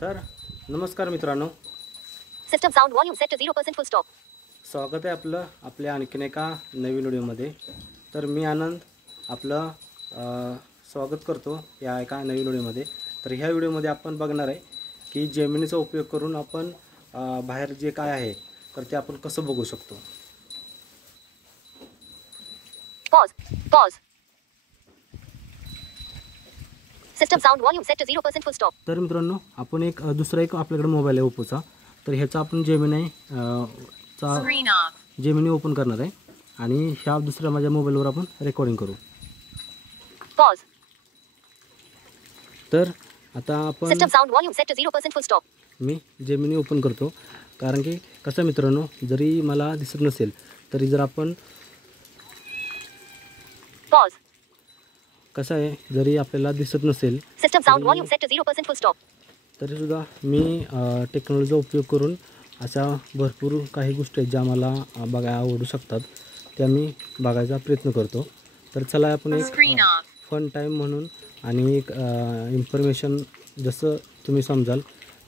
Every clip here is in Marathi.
तर नमस्कार मित्रांनो, system sound volume set to 0% full stop. स्वागत आहे आपलं आपल्या आणखीन एका नवीन व्हिडिओमध्ये. तर मी आनंद आपलं स्वागत करतो या एका नवीन व्हिडिओमध्ये. तर ह्या व्हिडिओमध्ये आपण बघणार आहे की जेमिनीचा उपयोग करून आपण बाहेर जे काय आहे तर ते आपण कसं बघू शकतो. Pause. System sound volume set to 0% full stop. तर मित्रांनो, आपण दुसरा एक आपल्याकडे मोबाईल आहे ओप्पोचा. तर ह्याचा आपण जेमिनी ओपन करणार आहे आणि ह्या दुसऱ्या माझ्या मोबाईलवर आपण रेकॉर्डिंग करू. पॉज. तर आता आपण system sound volume set to 0% full stop. मी जेमिनी ओपन करतो, कारण की कसं मित्रांनो, जरी मला दिसत नसेल तरी जर आपण पॉज. कसं आहे, जरी आपल्याला दिसत नसेल system sound volume set to 0% full stop. तरीसुद्धा मी टेक्नॉलॉजीचा उपयोग करून अशा भरपूर काही गोष्टी आहेत ज्या मला बघायला आवडू शकतात, त्या मी बघायचा प्रयत्न करतो. तर चला आपण एक फन टाईम म्हणून आणि एक इन्फॉर्मेशन जसं तुम्ही समजाल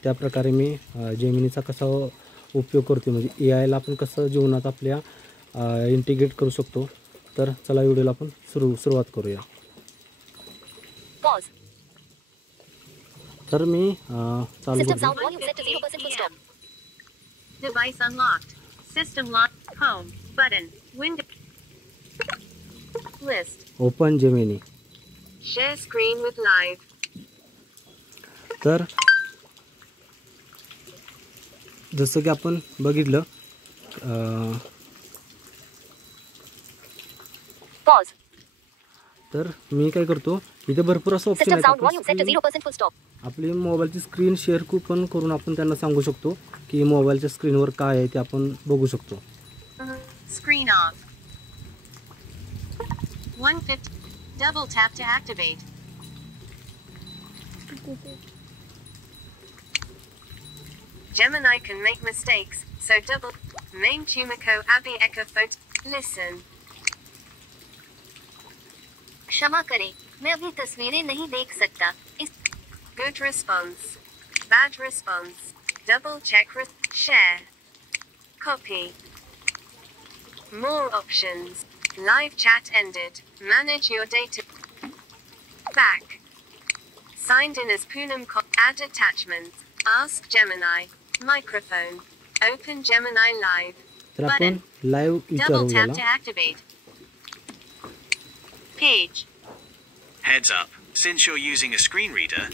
त्याप्रकारे मी जेमिनीचा कसा उपयोग करतो, म्हणजे AI ला आपण कसं जीवनात आपल्या इंटिग्रेट करू शकतो. तर चला व्हिडिओला आपण सुरुवात करूया. पॉज. तर मी चालू सिस्टम करतो. Sound volume set to 0% full stop. Device unlocked. System lock. Home. Button. Window. List. Open Gemini. Share screen with live. तर जसं की आपण बघितलं, पॉज. तर मी काय करतो, इथे भरपूर असं ऑप्शन सिस्टम आहे. Sound volume set to 0% full stop. आपली मोबाईलची स्क्रीन शेअर पण करून आपण त्यांना सांगू शकतो की मोबाईलच्या स्क्रीनवर काय आहे ते आपण बघू शकतो. Screen off. 150. Double tap to activate. Gemini can make mistakes, so double. Main Tumiko Abby Eka Photo. Listen. क्षमा करें, मैं अभी तस्वीरें नहीं देख सकता. Good response. Bad response. Double check. Share. Copy. More options. Live chat ended. Manage your data. Back. Signed in as Poonam. Add attachments. Ask Gemini. Microphone. Open Gemini Live. तर आपण लाईव्ह विचारू Double tap याला. to activate. Page. Heads up, since you're using a screen reader,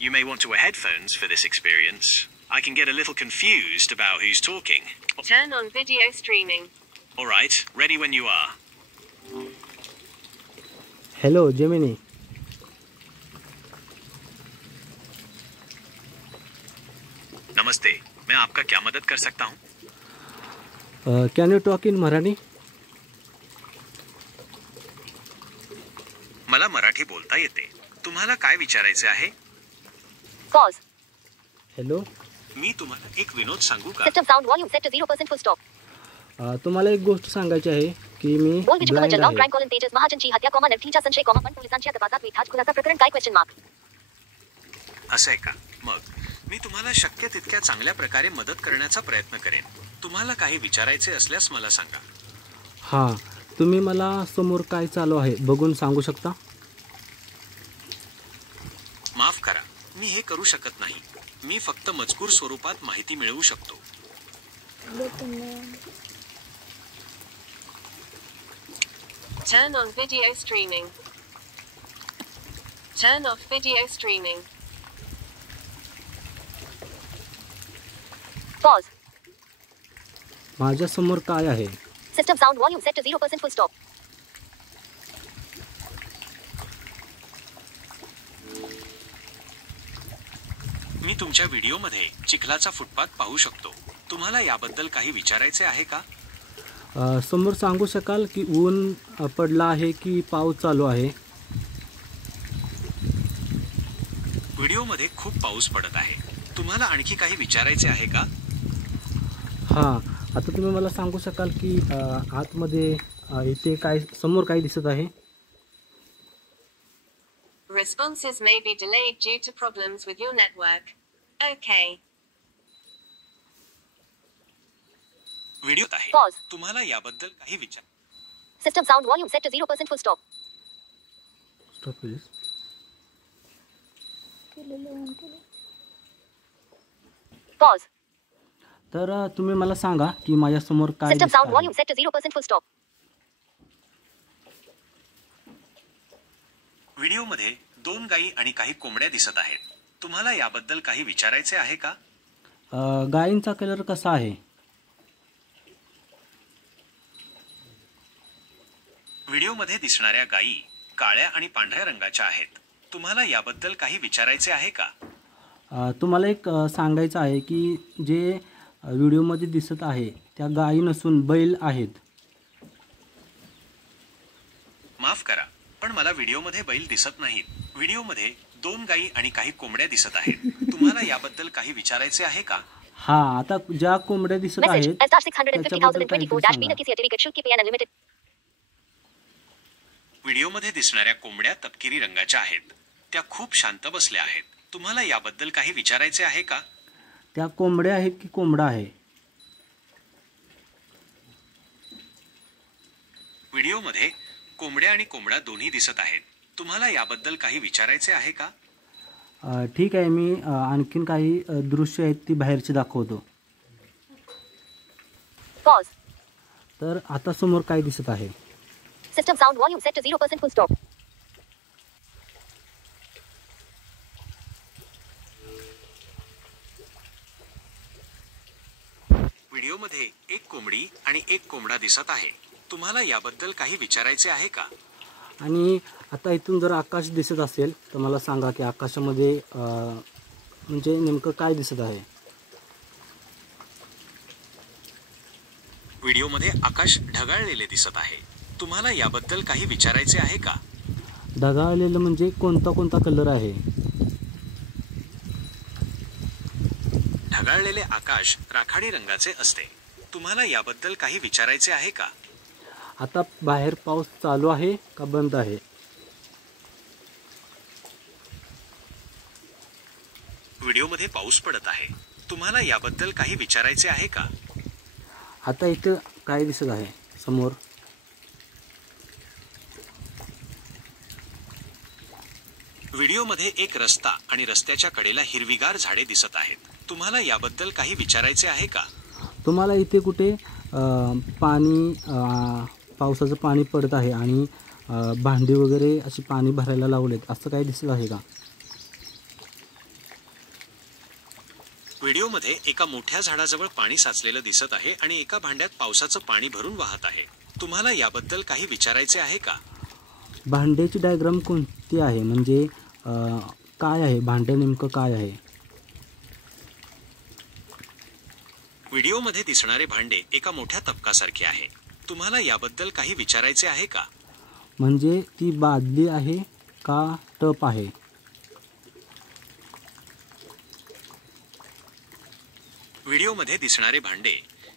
you may want to wear headphones for this experience. I can get a little confused about who's talking. Turn on video streaming. Alright, ready when you are. Hello Gemini. नमस्ते, मैं आपका क्या मदद कर सकता हूँ? Can you talk in Marathi? मला मराठी बोलता येते. तुम्हाला काय विचारायचे आहे? पॉज. हॅलो. मी तुम्हाला एक विनोद सांगू का? System sound volume set to 0% full stop. तुम्हाला एक गोष्ट सांगायची आहे की मी बोल ब्लाइंड लॉन्ग आहे. क्राइम कॉलन तेजस महाजनची हत्या नरठींचा संशय पण पोलिसांच्या तपासात विधात खुलासा प्रकरण काय क्वेश्चन मार्क. असं आहे का? मग मी तुम्हाला शक्य तितक्या चांगल्या प्रकारे मदत करण्याचा प्रयत्न करेन. तुम्हाला काही विचारायचे असल्यास मला सांगा. हां, तुम्ही मला समोर काय चालू आहे बघून सांगू शकता? माफ करा, मी हे करू शकत नाही. मी फक्त मजकूर स्वरूपात माहिती मिळवू शकतो. Turn on video streaming. Turn off video streaming. Pause. माझ्या समोर काय आहे? System sound volume set to 0% full stop. मी तुमच्या व्हिडिओमध्ये चिखलाचा फुटपाथ पाहू शकतो. तुम्हाला याबद्दल काही विचारायचे आहे का? समोर सांगू शकाल की ऊन पडला आहे की पाऊस चालू आहे? व्हिडिओमध्ये खूप पाऊस पडत आहे. तुम्हाला आणखी काही विचारायचे आहे का? हां, आता तुम्ही मला सांगू शकाल की आतमध्ये इथे काय समोर काय दिसत आहे? Responses may be delayed due to problems with your network. Okay. व्हिडिओत आहे. Pause. तुम्हाला याबद्दल काही विचार System sound volume set to 0% full stop. Stop please. Pause. तर तुम्ही मला सांगा की माझ्यासमोर काय System दिसत sound आहे. volume set to 0% full stop. व्हिडिओमध्ये 2 गायी आणि काही कोंबड्या दिसत आहेत. तुम्हाला याबद्दल काही विचारायचे आहे का? गायींचा कलर कसा आहे? व्हिडिओमध्ये दिसणाऱ्या गायी काळ्या आणि पांढऱ्या रंगाच्या आहेत. तुम्हाला याबद्दल काही विचारायचे आहे का? तुम्हाला एक सांगायचं आहे की जे व्हिडिओमध्ये दिसत आहे त्या गायी नसून बैल आहेत. माफ करा, पण मला व्हिडिओमध्ये बैल दिसत नाहीत. व्हिडिओमध्ये 2 गायी आणि काही कोंबड्या दिसत आहेत. तुम्हाला याबद्दल काही विचारायचे आहे का? हा, आता ज्या कोंबड्या दिसत Message आहेत त्याच्याबद्दल काहीतरी S-650,024-B सांगा. Nakisi Atiri Ketshuk KPN Unlimited. व्हिडिओमध्ये दिसणाऱ्या कोंबड्या तपकिरी रंगाच्या आहेत. त्या खूप शांत बसल्या आहेत. तुम्हाला याबद्दल काही विचारायचे आहे का? त्या कोंबड्या आहेत की कोंबडा आहे? व्हिडिओमध्ये कोंबड्या आणि कोंबडा दोन्ही दिसत आहेत. तुम्हाला याबद्दल काही विचारायचे आहे का? ठीक आहे, मी आणखीन काही दृश्य आहेत ती बाहेरची दाखवतो. Pause. तर आता समोर काय दिसत आहे? System sound volume set to 0% full stop. व्हिडिओमध्ये 1 कोंबडी आणि 1 कोंबडा दिसत आहे. तुम्हाला याबद्दल काही विचारायचे आहे का? आणि आता इथून जर आकाश दिसत असेल तर मला सांगा की आकाशामध्ये म्हणजे नेमकं काय दिसत आहे? व्हिडिओमध्ये आकाश ढगाळलेले दिसत आहे. तुम्हाला याबद्दल काही विचारायचे आहे का? ढगाळलेलं म्हणजे कोणता कलर आहे? ढगाळलेले आकाश राखाडी रंगाचे असते. तुम्हाला याबद्दल काही विचारायचे आहे का? आता बाहेर पाऊस चालू आहे का बंद आहे? व्हिडिओमध्ये पाऊस पडत आहे. तुम्हाला याबद्दल काही विचारायचे आहे का? आता इथं काय दिसत आहे समोर? व्हिडिओमध्ये एक रस्ता आणि रस्त्याच्या कडेला हिरवीगार झाडे दिसत आहेत. तुम्हाला याबद्दल काही विचारायचे आहे का? तुम्हाला इथे कुठे पाणी पावसाचं पाणी पडत आहे आणि भांडी वगैरे अशी पाणी भरायला लावलेत असं काही दिसत आहे का? व्हिडिओमध्ये एका मोठ्या झाडाजवळ पाणी साचलेलं दिसत आहे आणि एका भांड्यात पावसाचं पाणी भरून वाहत आहे. तुम्हाला याबद्दल काही विचारायचे आहे का? भांड्याची डायग्राम कोणती आहे? म्हणजे काय आहे भांडे, नेमकं काय आहे? व्हिडिओमध्ये दिसणारे भांडे एका मोठ्या तबकासारखे आहे. तुम्हाला याबद्दल काही विचारायचे आहे का? म्हणजे ती बादली आहे का टप आहे? व्हिडिओमध्ये दिसणारे भांडे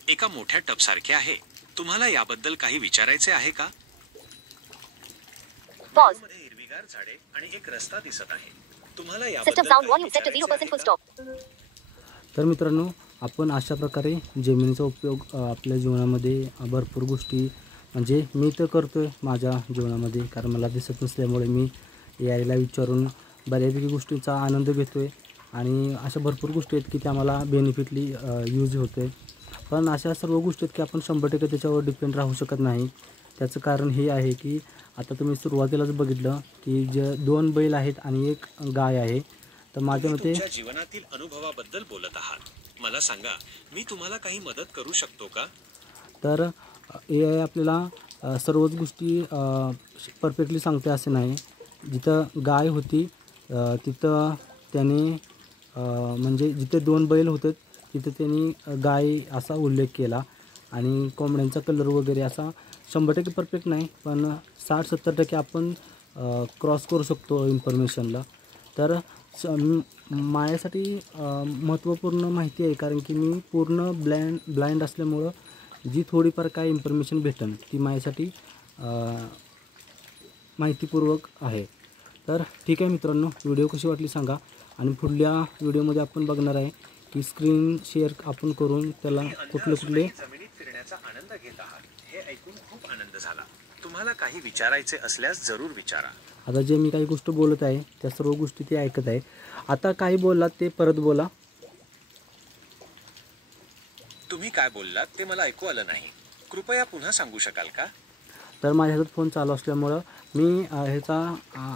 एका मोठ्या टबसारखे आहे. तुम्हाला याबद्दल काही विचारायचे आहे का? Pause. मध्ये हिरवीगार झाडे आणि एक रस्ता दिसत आहे. तुम्हाला System याबद्दल sound काही volume set to विचारायचे 0% full आहे का? stop. तर मित्रांनो, आपण अशा प्रकारे जेमिनीचा उपयोग आपल्या जीवनामध्ये भरपूर गोष्टी म्हणजे मी तर करतो आहे माझ्या जीवनामध्ये, कारण मला दिसत नसल्यामुळे मी यायला विचारून बऱ्यापैकी गोष्टींचा आनंद घेतो आहे आणि अशा भरपूर गोष्टी आहेत की त्या मला बेनिफिटली यूज होतो आहे. पण अशा सर्व गोष्टी आहेत की आपण 100% त्याच्यावर डिपेंड राहू शकत नाही. त्याचं कारण हे आहे की आता तुम्ही सुरुवातीलाच बघितलं की जे 2 बैल आहेत आणि 1 गाय आहे. तर माझ्या तुम्ही मते तुमच्या जीवनातील अनुभवाबद्दल बोलत आहात. मला सांगा, मी तुम्हाला काही मदत करू शकतो का? तर AI आपल्याला सर्वच गोष्टी परफेक्टली सांगते असे नाही. जिथं गाय होती तिथं त्याने म्हणजे जिथे 2 बैल होते तिथं त्यांनी गाय असा उल्लेख केला आणि कोंबड्यांचा कलर वगैरे असा 100% परफेक्ट नाही, पण 60-70% आपण क्रॉस करू शकतो इन्फॉर्मेशनला. तर माझ्यासाठी महत्त्वपूर्ण माहिती आहे, कारण की मी पूर्ण ब्लाइंड असल्यामुळं जी थोडीफार काय इन्फॉर्मेशन भेटेल ती माझ्यासाठी माहितीपूर्वक आहे. तर ठीक आहे मित्रांनो, व्हिडिओ कशी वाटली सांगा आणि पुढल्या व्हिडिओमध्ये आपण बघणार आहे की स्क्रीन शेअर आपण करून त्याला कुठले जमिनीत फिरण्याचा आनंद घेत आहात हे ऐकून खूप आनंद झाला. तुम्हाला काही विचारायचे असल्यास जरूर विचारा. आता जे मी काही गोष्ट बोलत आहे त्या सर्व गोष्टी ते ऐकत आहे. आता काही बोललात ते परत बोला. तुम्ही काय बोललात ते मला ऐकू आलं नाही. कृपया पुन्हा सांगू शकाल का? तर माझ्या हातात फोन चालू असल्यामुळं मी ह्याचा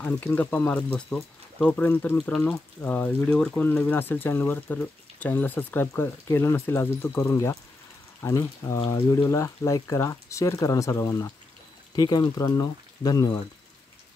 आणखीन गप्पा मारत बसतो. तोपर्यंत तर मित्रांनो, व्हिडिओवर कोण नवीन असेल चॅनलवर तर चॅनलला सबस्क्राईब केलं नसेल अजून तर करून घ्या आणि व्हिडिओला लाईक करा, शेअर करा ना सर्वांना. ठीक आहे मित्रांनो, धन्यवाद.